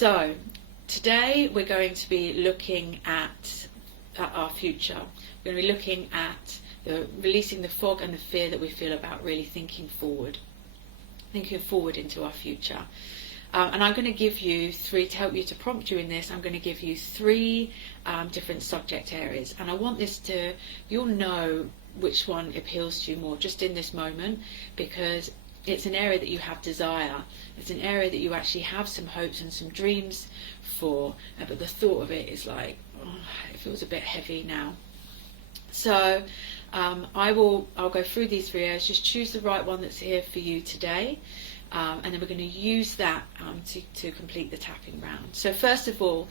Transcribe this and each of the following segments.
So today we're going to be looking at our future. We're going to be looking at releasing the fog and the fear that we feel about really thinking forward into our future. And I'm going to give you three, to help you, to prompt you in this, I'm going to give you three different subject areas. And I want this to, you'll know which one appeals to you more just in this moment, because it's an area that you have desire. It's an area that you actually have some hopes and some dreams for, but the thought of it is like, oh, it feels a bit heavy now. So I'll go through these three areas. Just choose the right one that's here for you today, and then we're going to use that to complete the tapping round. So first of all,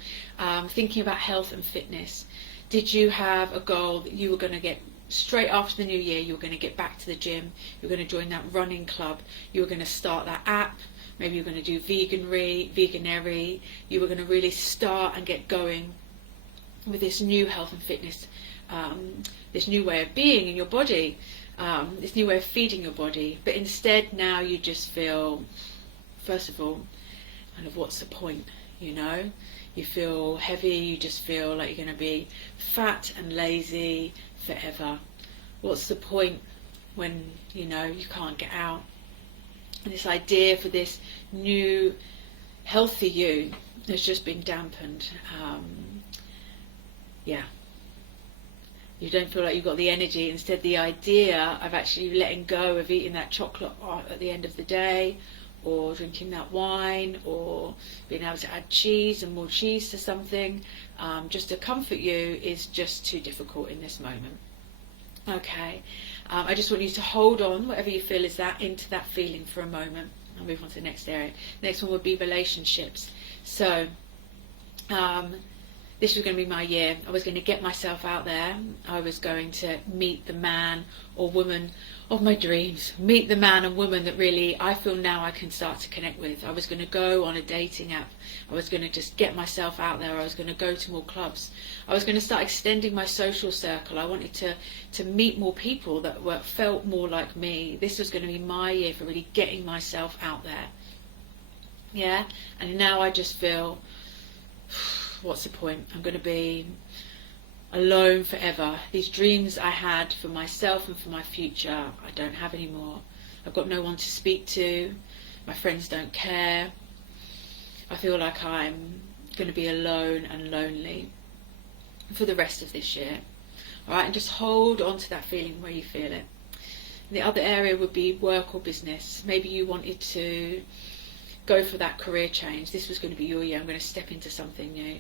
thinking about health and fitness. Did you have a goal that you were going to get straight after the new year? You were going to get back to the gym, you were going to join that running club, you were going to start that app, maybe you were going to do veganery, you were going to really start and get going with this new health and fitness, this new way of being in your body, this new way of feeding your body. But instead now you just feel, first of all, kind of, what's the point, you know? You feel heavy, you just feel like you're going to be fat and lazy forever. What's the point when, you know, you can't get out? And this idea for this new healthy you has just been dampened. You don't feel like you've got the energy. Instead, the idea of actually letting go of eating that chocolate at the end of the day, or drinking that wine, or being able to add cheese and more cheese to something, just to comfort you, is just too difficult in this moment. Okay, I just want you to hold on, whatever you feel is that, into that feeling for a moment. I'll move on to the next area. Next one would be relationships. So this was going to be my year. I was going to get myself out there. I was going to meet the man or woman of my dreams. Meet the man and woman that really I feel now I can start to connect with. I was going to go on a dating app. I was going to just get myself out there. I was going to go to more clubs. I was going to start extending my social circle. I wanted to meet more people that felt more like me. This was going to be my year for really getting myself out there. Yeah, and now I just feel, what's the point? I'm going to be alone forever. These dreams I had for myself and for my future, I don't have anymore. I've got no one to speak to. My friends don't care. I feel like I'm going to be alone and lonely for the rest of this year. All right, and just hold on to that feeling where you feel it. And the other area would be work or business. Maybe you wanted to go for that career change. This was going to be your year. I'm going to step into something new.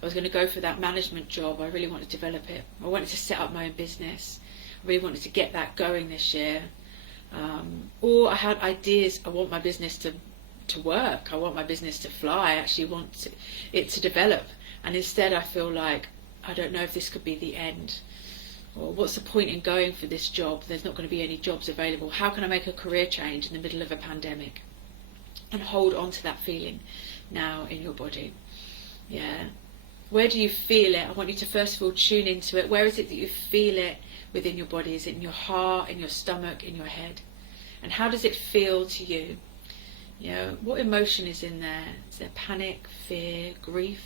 I was going to go for that management job. I really wanted to develop it. I wanted to set up my own business. I really wanted to get that going this year. Or I had ideas. I want my business to work. I want my business to fly. I actually want it to develop. And instead I feel like, I don't know if this could be the end. Or what's the point in going for this job? There's not going to be any jobs available. How can I make a career change in the middle of a pandemic? And hold on to that feeling now in your body. Yeah. Where do you feel it? I want you to first of all tune into it. Where is it that you feel it within your body? Is it in your heart, in your stomach, in your head? And how does it feel to you? You know, what emotion is in there? Is there panic, fear, grief?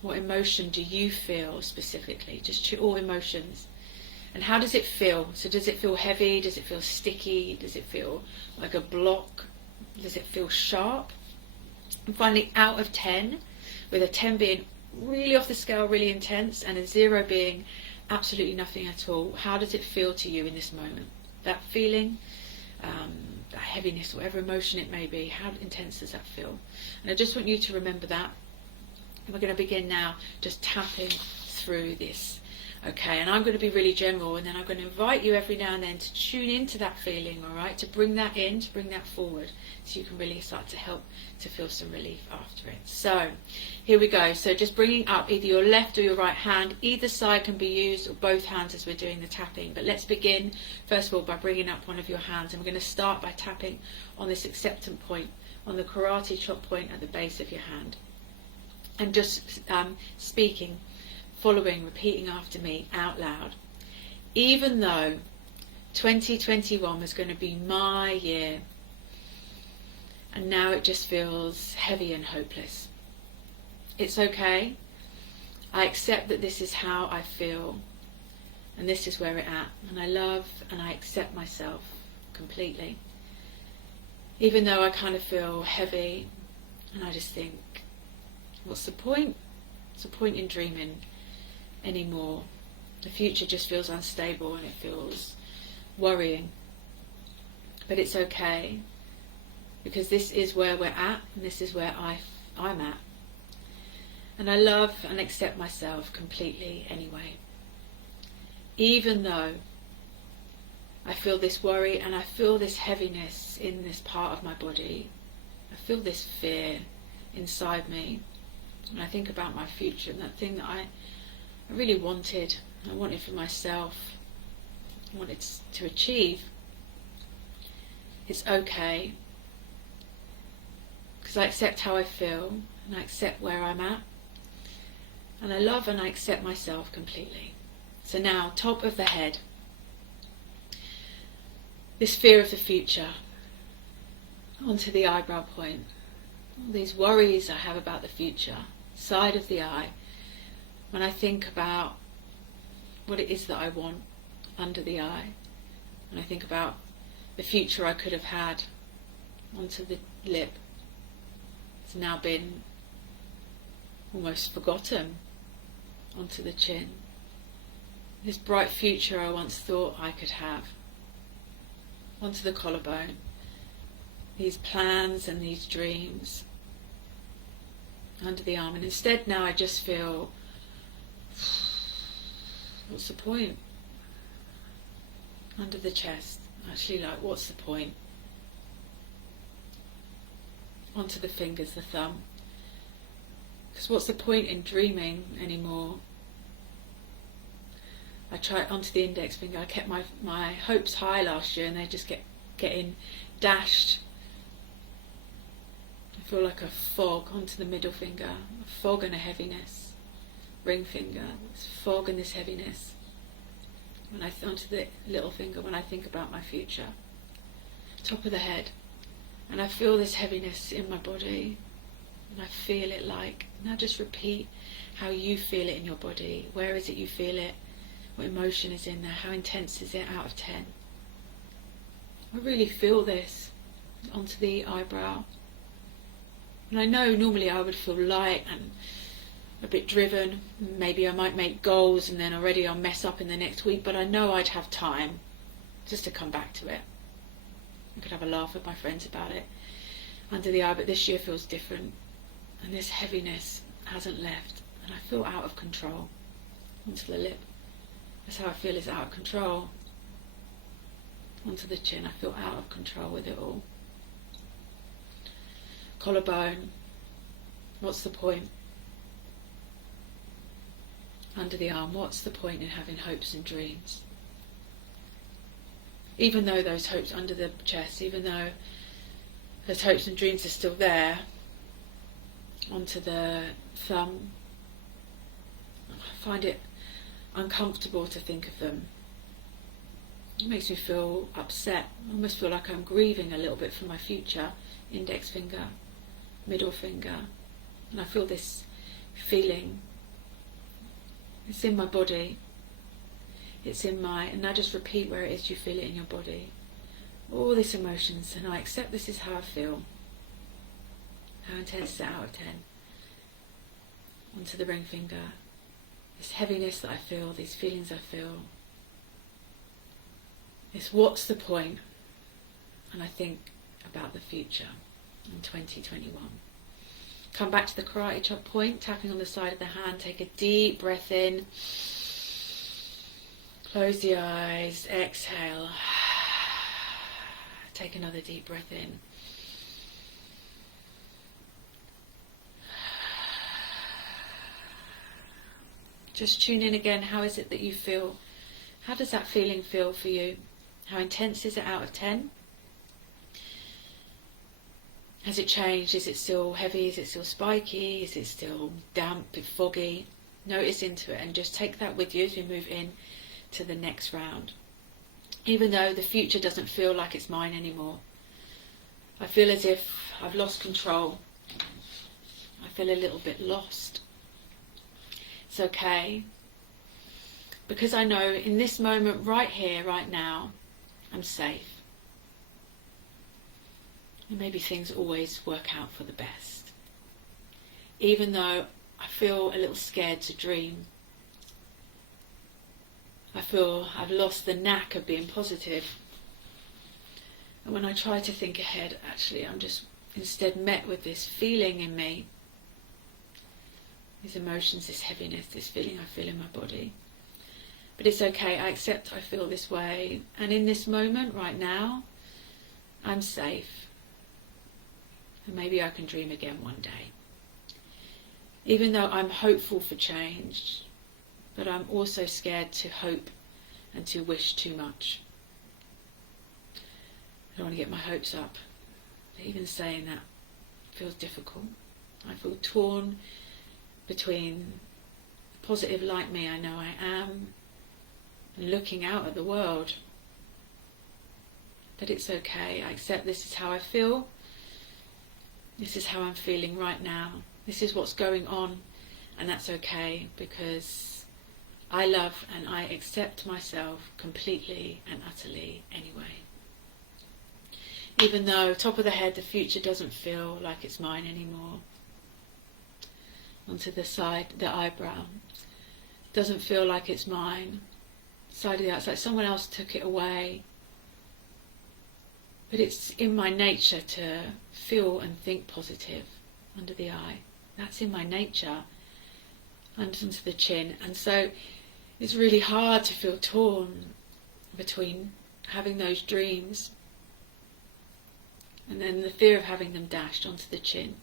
What emotion do you feel specifically? Just all emotions. And how does it feel? So does it feel heavy? Does it feel sticky? Does it feel like a block? Does it feel sharp? And finally, out of 10, with a 10 being really off the scale, really intense, and a 0 being absolutely nothing at all, how does it feel to you in this moment? That feeling, that heaviness, whatever emotion it may be, how intense does that feel? And I just want you to remember that. And we're going to begin now just tapping through this. Okay, and I'm going to be really general, and then I'm going to invite you every now and then to tune into that feeling, all right, to bring that in, to bring that forward, so you can really start to help to feel some relief after it. So here we go. So just bringing up either your left or your right hand. Either side can be used, or both hands, as we're doing the tapping. But let's begin first of all by bringing up one of your hands, and we're going to start by tapping on this acceptance point, on the karate chop point at the base of your hand, and just speaking, following, repeating after me out loud. Even though 2021 was going to be my year, and now it just feels heavy and hopeless. It's okay. I accept that this is how I feel, and this is where it's at, and I love and I accept myself completely. Even though I kind of feel heavy, and I just think, what's the point? What's the point in dreaming anymore? The future just feels unstable and it feels worrying. But it's okay, because this is where we're at, and this is where I'm at. And I love and accept myself completely anyway. Even though I feel this worry and I feel this heaviness in this part of my body, I feel this fear inside me, and I think about my future and that thing that I really wanted. I wanted for myself, I wanted to achieve. It's okay, because I accept how I feel and I accept where I'm at, and I love and I accept myself completely. So now, top of the head, this fear of the future, onto the eyebrow point, all these worries I have about the future, side of the eye, when I think about what it is that I want under the eye, and I think about the future I could have had, onto the lip. It's now been almost forgotten, onto the chin. This bright future I once thought I could have, onto the collarbone. These plans and these dreams under the arm, and instead now I just feel, what's the point? Under the chest, actually, like, what's the point? Onto the fingers, the thumb. Because what's the point in dreaming anymore? I tried onto the index finger. I kept my hopes high last year, and they just getting dashed. I feel like a fog onto the middle finger, a fog and a heaviness. Ring finger, this fog and this heaviness. When onto the little finger, when I think about my future. Top of the head, and I feel this heaviness in my body, and I feel it like. Now just repeat how you feel it in your body. Where is it you feel it? What emotion is in there? How intense is it out of 10? I really feel this onto the eyebrow. And I know normally I would feel light and a bit driven. Maybe I might make goals and then already I'll mess up in the next week, but I know I'd have time just to come back to it. I could have a laugh with my friends about it under the eye, but this year feels different, and this heaviness hasn't left, and I feel out of control onto the lip. That's how I feel, is out of control. Onto the chin, I feel out of control with it all. Collarbone, what's the point? Under the arm, what's the point in having hopes and dreams? Even though those hopes under the chest, even though those hopes and dreams are still there, onto the thumb, I find it uncomfortable to think of them. It makes me feel upset. I almost feel like I'm grieving a little bit for my future. Index finger, middle finger, and I feel this feeling. It's in my body. It's in my, and now just repeat where it is you feel it in your body. All these emotions, and I accept this is how I feel. How intense is it out of 10? Onto the ring finger. This heaviness that I feel, these feelings I feel. It's what's the point? And I think about the future in 2021. Come back to the karate chop point, tapping on the side of the hand. Take a deep breath in. Close the eyes, exhale. Take another deep breath in. Just tune in again. How is it that you feel? How does that feeling feel for you? How intense is it out of 10? Has it changed? Is it still heavy? Is it still spiky? Is it still damp, foggy? Notice into it and just take that with you as we move in to the next round. Even though the future doesn't feel like it's mine anymore, I feel as if I've lost control. I feel a little bit lost. It's okay, because I know in this moment, right here, right now, I'm safe. And maybe things always work out for the best. Even though I feel a little scared to dream. I feel I've lost the knack of being positive. And when I try to think ahead, actually I'm just instead met with this feeling in me. These emotions, this heaviness, this feeling I feel in my body. But it's okay, I accept I feel this way. And in this moment, right now, I'm safe. And maybe I can dream again one day. Even though I'm hopeful for change, but I'm also scared to hope and to wish too much. I don't want to get my hopes up. Even saying that feels difficult. I feel torn between the positive like me I know I am and looking out at the world. But it's okay. I accept this is how I feel. This is how I'm feeling right now. This is what's going on, and that's okay, because I love and I accept myself completely and utterly anyway. Even though, top of the head, the future doesn't feel like it's mine anymore. Onto the side, the eyebrow. Doesn't feel like it's mine. Side of the eye, it's like someone else took it away. But it's in my nature to feel and think positive under the eye. That's in my nature, under the chin. And so it's really hard to feel torn between having those dreams and then the fear of having them dashed onto the chin,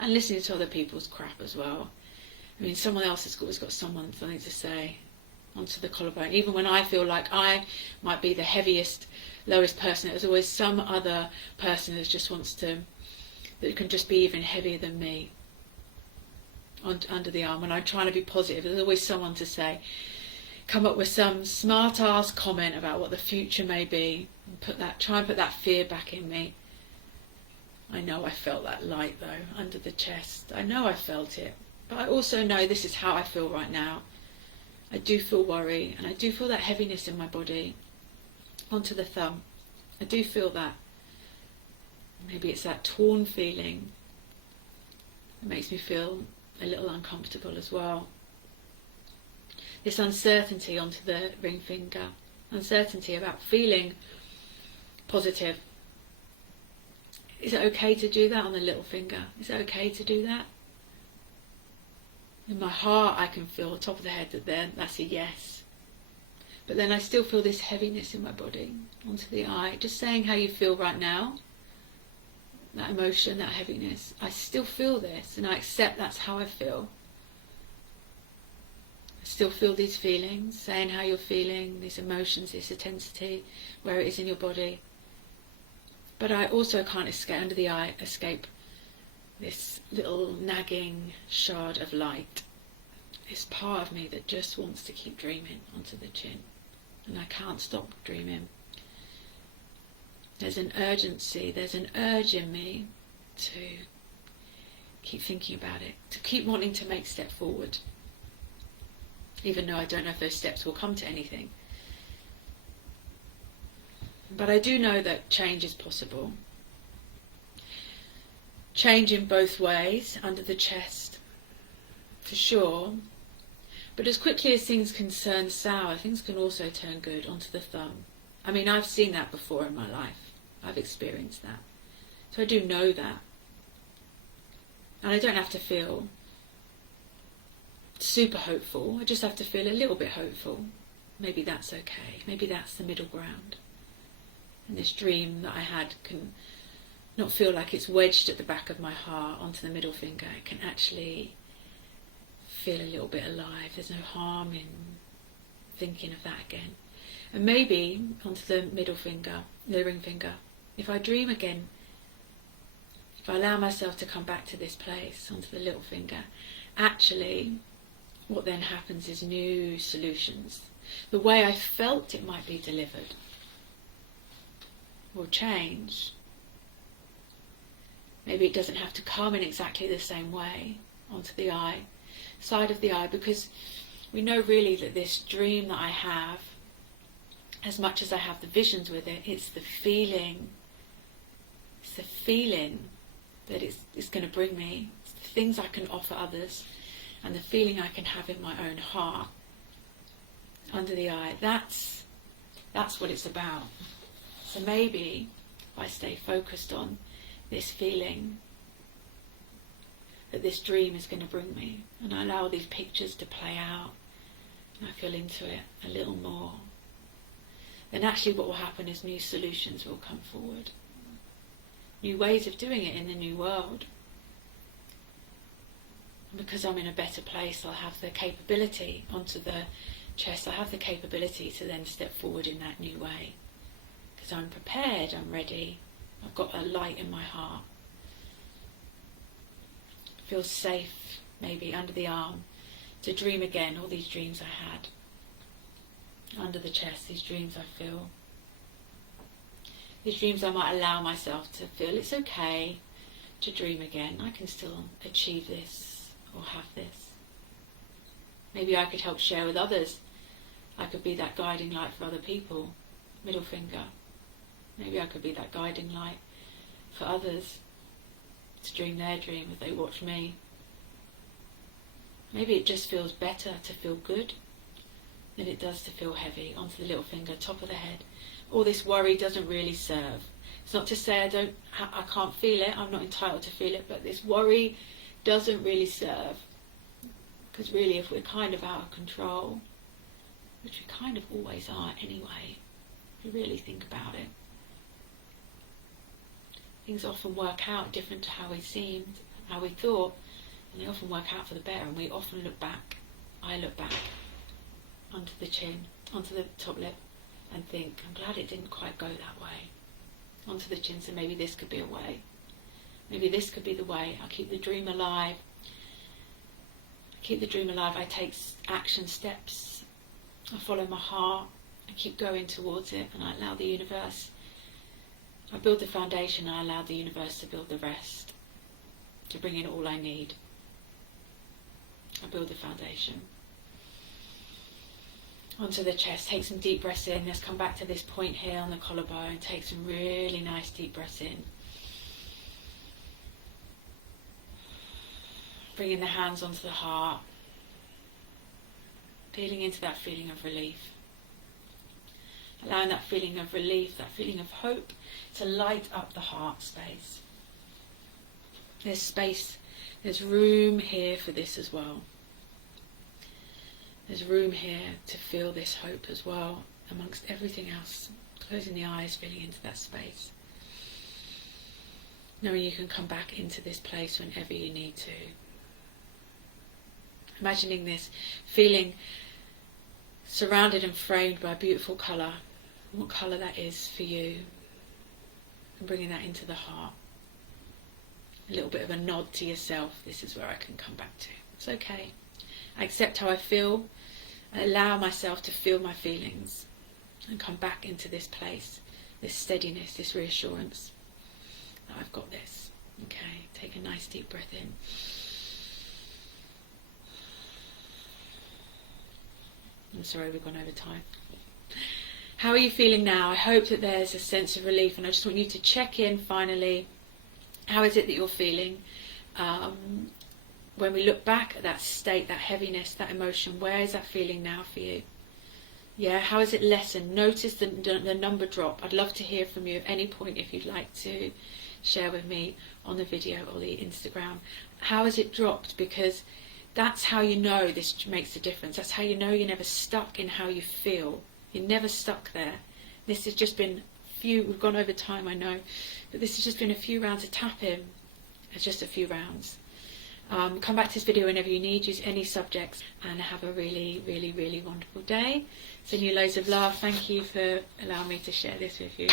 and listening to other people's crap as well. I mean, someone else has always got something to say onto the collarbone. Even when I feel like I might be the heaviest, lowest person, there's always some other person that just wants to, that can just be even heavier than me under the arm. When I'm trying to be positive, there's always someone to say, come up with some smart ass comment about what the future may be, and try and put that fear back in me. I know I felt that light though, under the chest. I know I felt it. But I also know this is how I feel right now. I do feel worry, and I do feel that heaviness in my body. Onto the thumb. I do feel that. Maybe it's that torn feeling. It makes me feel a little uncomfortable as well. This uncertainty onto the ring finger. Uncertainty about feeling positive. Is it okay to do that on the little finger? Is it okay to do that? In my heart I can feel, top of the head, that's a yes. But then I still feel this heaviness in my body, onto the eye. Just saying how you feel right now, that emotion, that heaviness. I still feel this, and I accept that's how I feel. I still feel these feelings, saying how you're feeling, these emotions, this intensity, where it is in your body. But I also can't escape, under the eye, escape this little nagging shard of light. This part of me that just wants to keep dreaming onto the chin. And I can't stop dreaming. There's an urgency, there's an urge in me to keep thinking about it, to keep wanting to make a step forward. Even though I don't know if those steps will come to anything. But I do know that change is possible. Change in both ways, under the chest, for sure. But as quickly as things can turn sour, things can also turn good onto the thumb. I mean, I've seen that before in my life. I've experienced that. So I do know that. And I don't have to feel super hopeful. I just have to feel a little bit hopeful. Maybe that's okay. Maybe that's the middle ground. And this dream that I had can not feel like it's wedged at the back of my heart onto the middle finger. It can actually feel a little bit alive. There's no harm in thinking of that again. And maybe onto the middle finger, the ring finger, if I dream again, if I allow myself to come back to this place, onto the little finger, actually what then happens is new solutions. The way I felt it might be delivered will change. Maybe it doesn't have to come in exactly the same way onto the eye, side of the eye, because we know really that this dream that I have, as much as I have the visions with it, it's the feeling. It's the feeling that it's going to bring me. It's the things I can offer others and the feeling I can have in my own heart under the eye. That's what it's about. So maybe if I stay focused on this feeling that this dream is going to bring me, and I allow these pictures to play out, and I feel into it a little more, then actually what will happen is new solutions will come forward. New ways of doing it in the new world. And because I'm in a better place, I'll have the capability onto the chest, I'll have the capability to then step forward in that new way. Because I'm prepared, I'm ready, I've got a light in my heart. I feel safe, maybe under the arm, to dream again all these dreams I had. Under the chest, these dreams I feel. These dreams I might allow myself to feel it's okay to dream again. I can still achieve this or have this. Maybe I could help share with others. I could be that guiding light for other people. Middle finger. Maybe I could be that guiding light for others to dream their dream if they watch me. Maybe it just feels better to feel good than it does to feel heavy. Onto the little finger, top of the head. All this worry doesn't really serve. It's not to say I can't feel it, I'm not entitled to feel it, but this worry doesn't really serve. Because really, if we're kind of out of control, which we kind of always are anyway, if you really think about it, things often work out different to how we seemed, how we thought, and they often work out for the better, and we often look back. I look back onto the chin, onto the top lip, and think, I'm glad it didn't quite go that way. Onto the chin, so maybe this could be a way. Maybe this could be the way. I'll keep the dream alive. Keep the dream alive. I take action steps. I follow my heart. I keep going towards it, and I allow the universe. I build the foundation, and I allow the universe to build the rest, to bring in all I need. I build the foundation. Onto the chest, take some deep breaths in. Let's come back to this point here on the collarbone. Take some really nice deep breaths in. Bringing the hands onto the heart. Feeling into that feeling of relief. Allowing that feeling of relief, that feeling of hope to light up the heart space. There's space, there's room here for this as well. There's room here to feel this hope as well, amongst everything else. Closing the eyes, feeling into that space. Knowing you can come back into this place whenever you need to. Imagining this, feeling surrounded and framed by a beautiful colour. What colour that is for you. And bringing that into the heart. A little bit of a nod to yourself. This is where I can come back to. It's okay. I accept how I feel. I allow myself to feel my feelings and come back into this place, this steadiness, this reassurance that I've got this. Okay, take a nice deep breath in. I'm sorry we've gone over time. How are you feeling now? I hope that there's a sense of relief, and I just want you to check in finally. How is it that you're feeling? When we look back at that state, that heaviness, that emotion, where is that feeling now for you? Yeah, how is it lessened? Notice the number drop. I'd love to hear from you at any point if you'd like to share with me on the video or the Instagram. How has it dropped? Because that's how you know this makes a difference. That's how you know you're never stuck in how you feel. You're never stuck there. This has just been we've gone over time, I know, but this has just been a few rounds of tapping. It's just a few rounds. Come back to this video whenever you need. Use any subjects, and have a really, really, really wonderful day. Send you loads of love. Thank you for allowing me to share this with you.